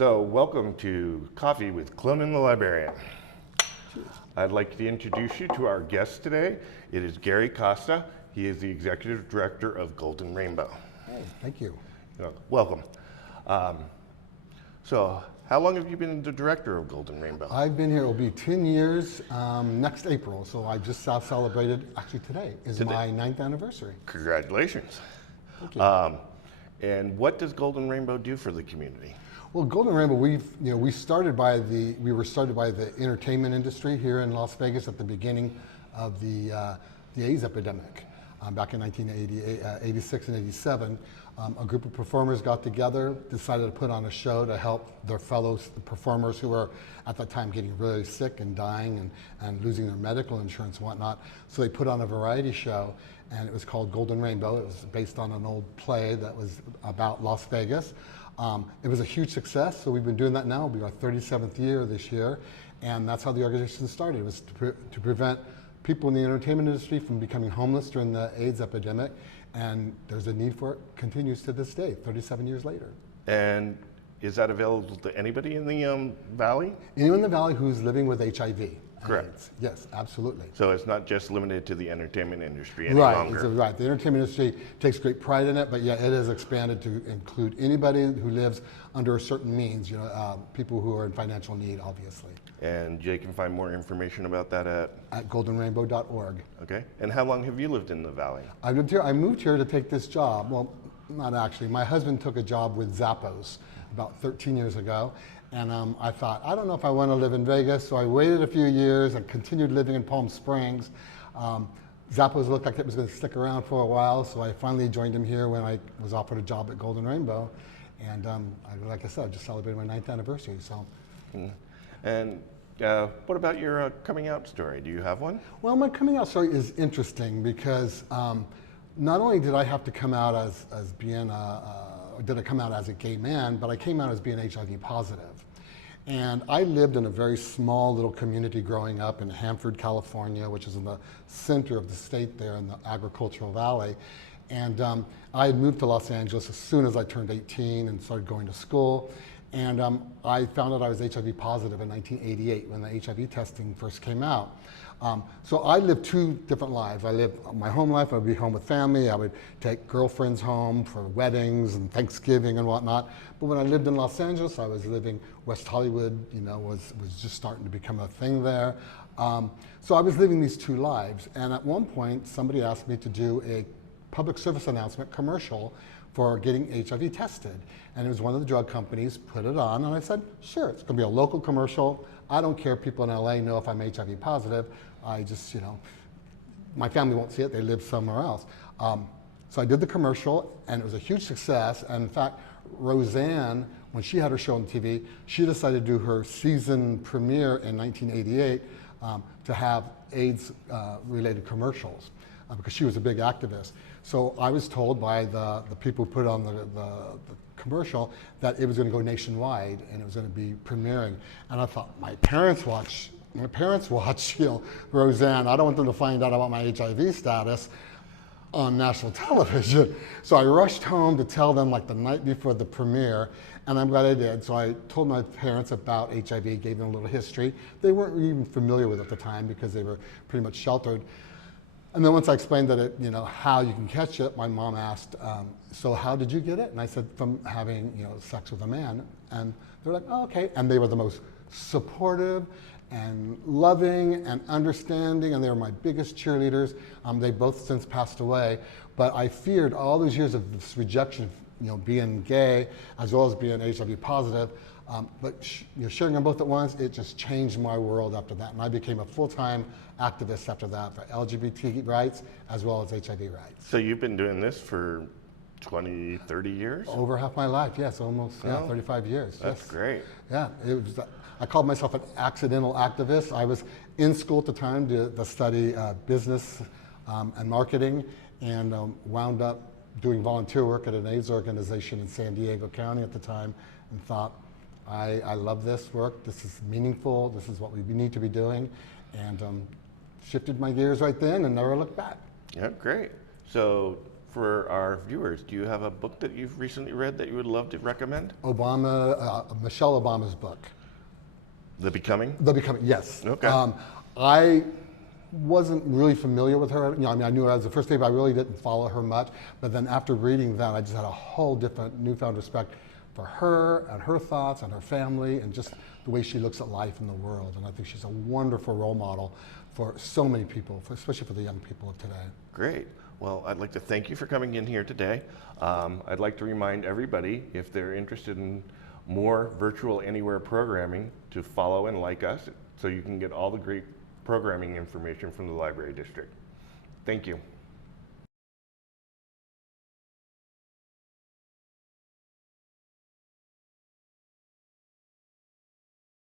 So, welcome to Coffee with Clonan the Librarian. I'd like to introduce you to our guest today. It is Gary Costa. He is the Executive Director of Golden Rainbow. Hey, thank you. Welcome. So, how long have you been the Director of Golden Rainbow? I've been here, it'll be 10 years next April, so I just celebrated, actually today is my 9th anniversary. Congratulations. Thank you. And what does Golden Rainbow do for the community? Well, Golden Rainbow, we were started by the entertainment industry here in Las Vegas at the beginning of the AIDS epidemic back in 1986 and 87. A group of performers got together, decided to put on a show to help their fellow performers who were at that time getting really sick and dying and losing their medical insurance and whatnot. So they put on a variety show, and it was called Golden Rainbow. It was based on an old play that was about Las Vegas. It was a huge success, so we've been doing that now. It'll be our 37th year this year, and that's how the organization started. It was to prevent people in the entertainment industry from becoming homeless during the AIDS epidemic, and there's a need for it, continues to this day, 37 years later. And is that available to anybody in the Valley? Anyone in the Valley who's living with HIV. Correct. AIDS. Yes, absolutely. So it's not just limited to the entertainment industry any Right, longer. right. The entertainment industry takes great pride in it, but yeah, it has expanded to include anybody who lives under a certain means, people who are in financial need, obviously. And Jay can find more information about that at goldenrainbow.org. Okay. And how long have you lived in the Valley? I moved here to take this job. Well, not actually. My husband took a job with Zappos about 13 years ago. And I thought, I don't know if I want to live in Vegas, so I waited a few years and continued living in Palm Springs. Zappos looked like it was going to stick around for a while, so I finally joined him here when I was offered a job at Golden Rainbow. And like I said, I just celebrated my 9th anniversary. So. And what about your coming out story? Do you have one? Well, my coming out story is interesting because not only did I have to come out as being did I come out as a gay man, but I came out as being HIV positive. And I lived in a very small little community growing up in Hanford, California, which is in the center of the state there in the agricultural valley. And I had moved to Los Angeles as soon as I turned 18 and started going to school. And I found out I was HIV positive in 1988 when the HIV testing first came out. So I lived two different lives. I lived my home life, I would be home with family, I would take girlfriends home for weddings and Thanksgiving and whatnot. But when I lived in Los Angeles, I was living West Hollywood, was just starting to become a thing there. So I was living these two lives. And at one point, somebody asked me to do a public service announcement commercial for getting HIV tested. And it was one of the drug companies put it on, and I said, sure, it's gonna be a local commercial. I don't care if people in LA know if I'm HIV positive. I just, my family won't see it, they live somewhere else. So I did the commercial, and it was a huge success. And in fact, Roseanne, when she had her show on TV, she decided to do her season premiere in 1988 to have AIDS-related commercials because she was a big activist. So I was told by the people who put on the commercial that it was going to go nationwide and it was going to be premiering. And I thought, my parents watch Roseanne. I don't want them to find out about my HIV status on national television. So I rushed home to tell them like the night before the premiere, and I'm glad I did. So I told my parents about HIV, gave them a little history. They weren't even familiar with it at the time because they were pretty much sheltered. And then once I explained that how you can catch it, my mom asked, so how did you get it? And I said, from having sex with a man. And they're like, oh, okay. And they were the most supportive and loving and understanding, and they were my biggest cheerleaders. They both since passed away, but I feared all those years of this rejection, being gay as well as being HIV positive. But sharing them both at once, it just changed my world after that. And I became a full-time activist after that for LGBT rights as well as HIV rights. So you've been doing this for 20, 30 years? Over half my life, yes, almost 35 years. That's great. Yeah, I called myself an accidental activist. I was in school at the time to study business and marketing, and wound up doing volunteer work at an AIDS organization in San Diego County at the time, and thought, I love this work, this is meaningful, this is what we need to be doing, and shifted my gears right then and never looked back. Yeah, great. So for our viewers. Do you have a book that you've recently read that you would love to recommend? Michelle Obama's book. The Becoming? The Becoming, yes. Okay. I wasn't really familiar with her. You know, I mean, I knew her as a first name, but I really didn't follow her much. But then after reading that, I just had a whole different newfound respect for her and her thoughts and her family and just the way she looks at life in the world. And I think she's a wonderful role model for so many people, especially for the young people of today. Great. Well, I'd like to thank you for coming in here today. I'd like to remind everybody, if they're interested in more virtual anywhere programming, to follow and like us so you can get all the great programming information from the library district. Thank you.